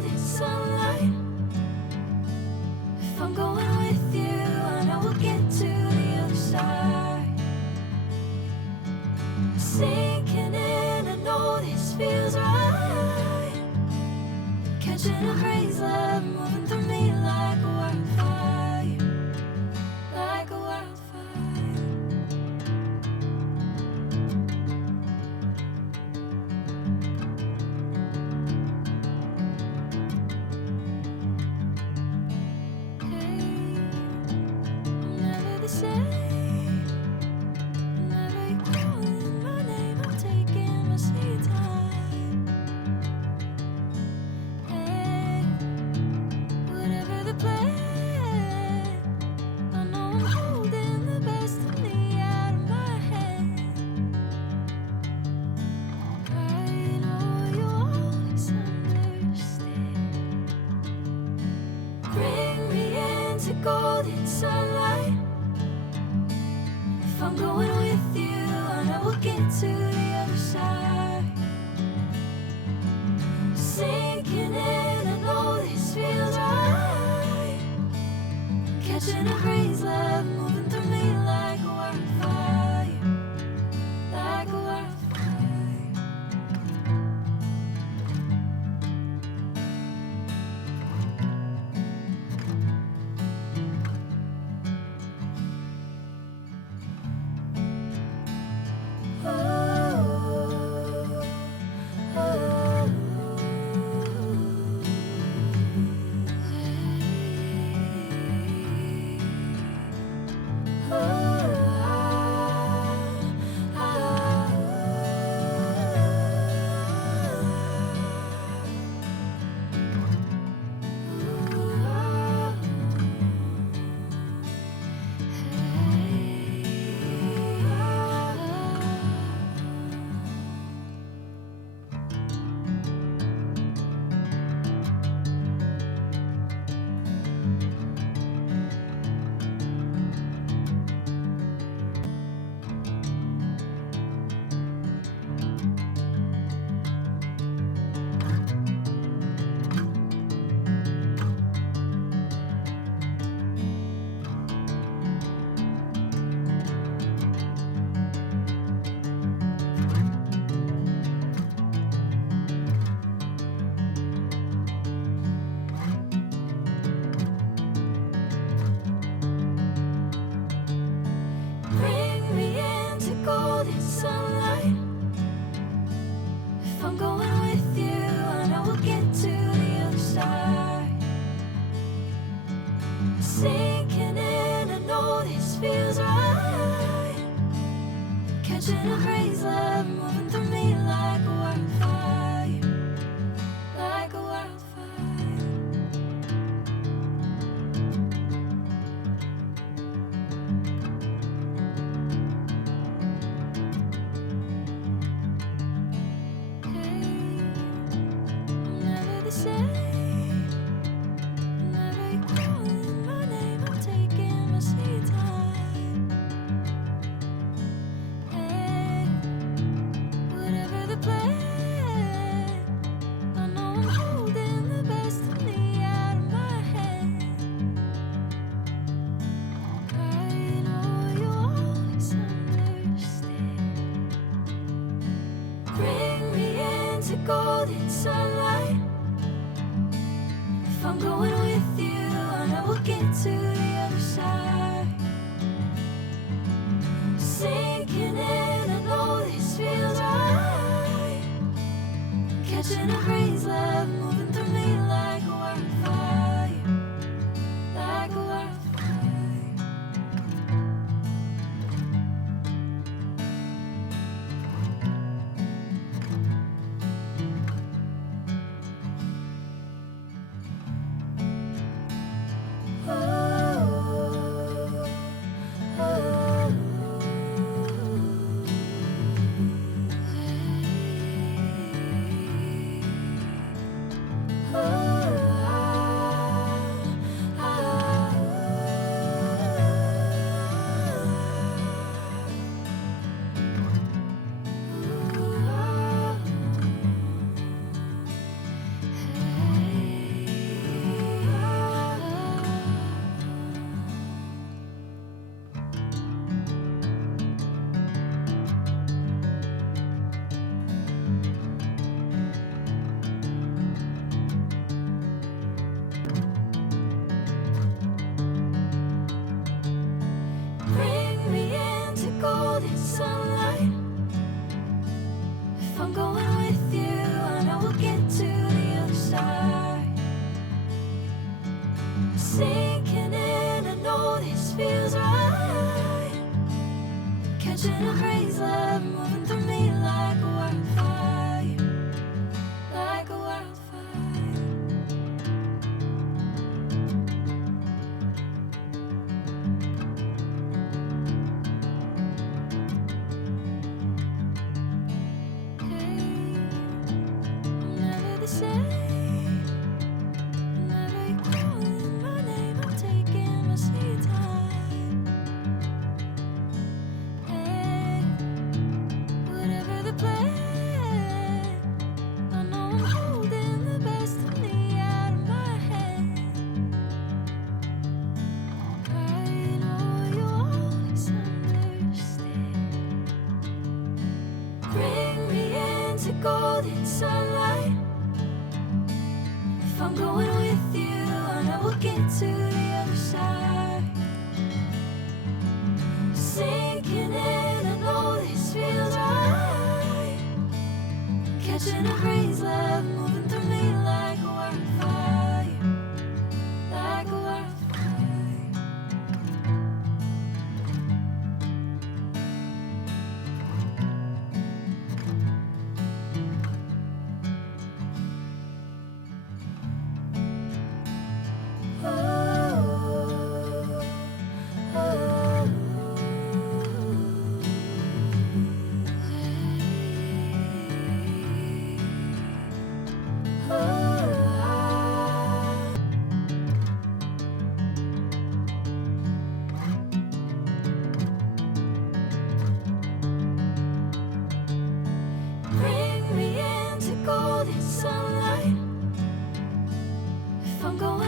golden sunlight. If I'm going with you, I know we'll get to the other side. Sinking in, I know this feels right. Catching a bracelet, moving through me like a wildfire, like a wildfire. Golden sunlight. If I'm going with you, I know we'll get to the other side. Sinking in, I know this feels right. Catching a bracelet, moving through me like a wildfire, like a wildfire. Golden sunlight. If I'm going with you, I know we'll get to the other side. Sinking in, I know this feels right. Catching a bracelet, moving through me like a wildfire, like a wildfire. Golden sunlight. If I'm going with you, I know we'll get to the other side. Sinking in, I know this feels right. Catching a bracelet, moving through me like a wildfire, like a wildfire. golden sunlight. If I'm going with you, I know we'll get to the other side. Sinking in, I know this feels right. Catching a bracelet, moving through me like a wildfire, like a wildfire. Hey, I'm never the same. Whenever you're calling my name, I'm taking my sweet time. Hey, whatever the plan, I know I'm holding the best of me out of my hand. I know you'll always understand. Bring me into golden sunlight. If I'm going with you, I know we'll get to the other side. Sinking in, I know this feels right. Catching a bracelet, moving through me like a wildfire, like a wildfire. Bring me into golden sunlight. If I'm going